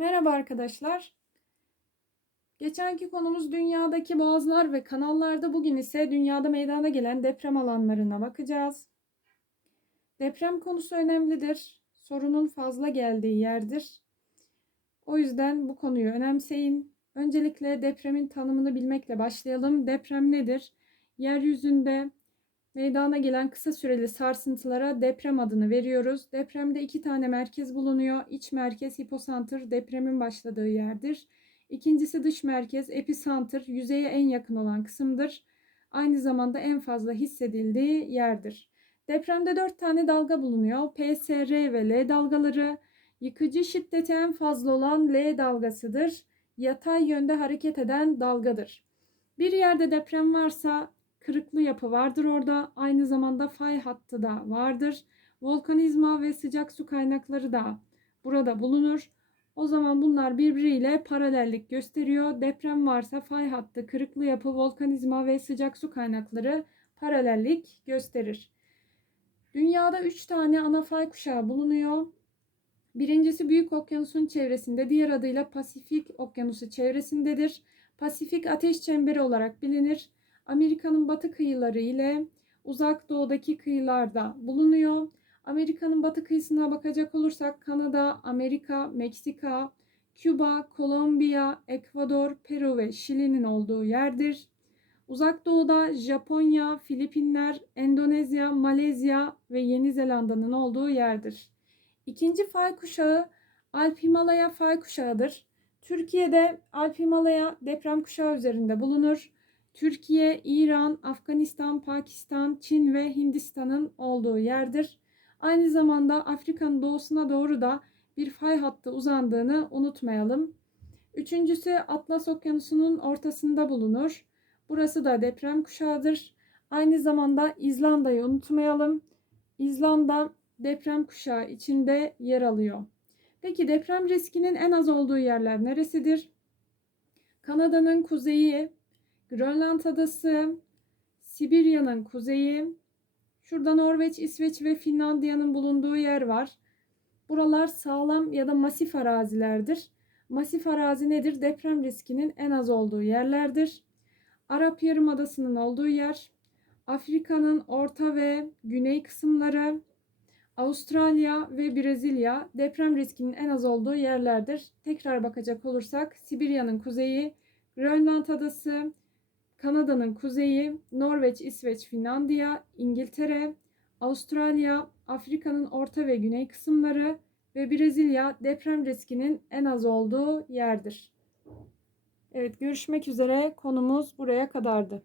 Merhaba arkadaşlar. Geçenki konumuz dünyadaki boğazlar ve kanallarda bugün ise dünyada meydana gelen deprem alanlarına bakacağız. Deprem konusu önemlidir. Sorunun fazla geldiği yerdir. O yüzden bu konuyu önemseyin. Öncelikle depremin tanımını bilmekle başlayalım. Deprem nedir? Yeryüzünde meydana gelen kısa süreli sarsıntılara deprem adını veriyoruz. Depremde iki tane merkez bulunuyor. İç merkez hiposantır depremin başladığı yerdir. İkincisi dış merkez episantır yüzeye en yakın olan kısımdır. Aynı zamanda en fazla hissedildiği yerdir. Depremde dört tane dalga bulunuyor. P, S, R ve L dalgaları. Yıkıcı şiddeti en fazla olan L dalgasıdır. Yatay yönde hareket eden dalgadır. Bir yerde deprem varsa kırıklı yapı vardır orada. Aynı zamanda fay hattı da vardır. Volkanizma ve sıcak su kaynakları da burada bulunur. O zaman bunlar birbiriyle paralellik gösteriyor. Deprem varsa fay hattı, kırıklı yapı, volkanizma ve sıcak su kaynakları paralellik gösterir. Dünyada 3 tane ana fay kuşağı bulunuyor. Birincisi Büyük Okyanus'un çevresinde, diğer adıyla Pasifik Okyanusu çevresindedir. Pasifik ateş çemberi olarak bilinir. Amerika'nın batı kıyıları ile uzak doğudaki kıyılarda bulunuyor. Amerika'nın batı kıyısına bakacak olursak Kanada, Amerika, Meksika, Küba, Kolombiya, Ekvador, Peru ve Şili'nin olduğu yerdir. Uzak doğuda Japonya, Filipinler, Endonezya, Malezya ve Yeni Zelanda'nın olduğu yerdir. İkinci fay kuşağı Alp Himalaya fay kuşağıdır. Türkiye'de Alp Himalaya deprem kuşağı üzerinde bulunur. Türkiye, İran, Afganistan, Pakistan, Çin ve Hindistan'ın olduğu yerdir. Aynı zamanda Afrika'nın doğusuna doğru da bir fay hattı uzandığını unutmayalım. Üçüncüsü Atlas Okyanusu'nun ortasında bulunur. Burası da deprem kuşağıdır. Aynı zamanda İzlanda'yı unutmayalım. İzlanda deprem kuşağı içinde yer alıyor. Peki deprem riskinin en az olduğu yerler neresidir? Kanada'nın kuzeyi, Grönland adası, Sibirya'nın kuzeyi, şurada Norveç, İsveç ve Finlandiya'nın bulunduğu yer var. Buralar sağlam ya da masif arazilerdir. Masif arazi nedir? Deprem riskinin en az olduğu yerlerdir. Arap Yarımadası'nın olduğu yer, Afrika'nın orta ve güney kısımları, Avustralya ve Brezilya deprem riskinin en az olduğu yerlerdir. Tekrar bakacak olursak Sibirya'nın kuzeyi, Grönland adası, Kanada'nın kuzeyi, Norveç, İsveç, Finlandiya, İngiltere, Avustralya, Afrika'nın orta ve güney kısımları ve Brezilya deprem riskinin en az olduğu yerdir. Evet görüşmek üzere konumuz buraya kadardı.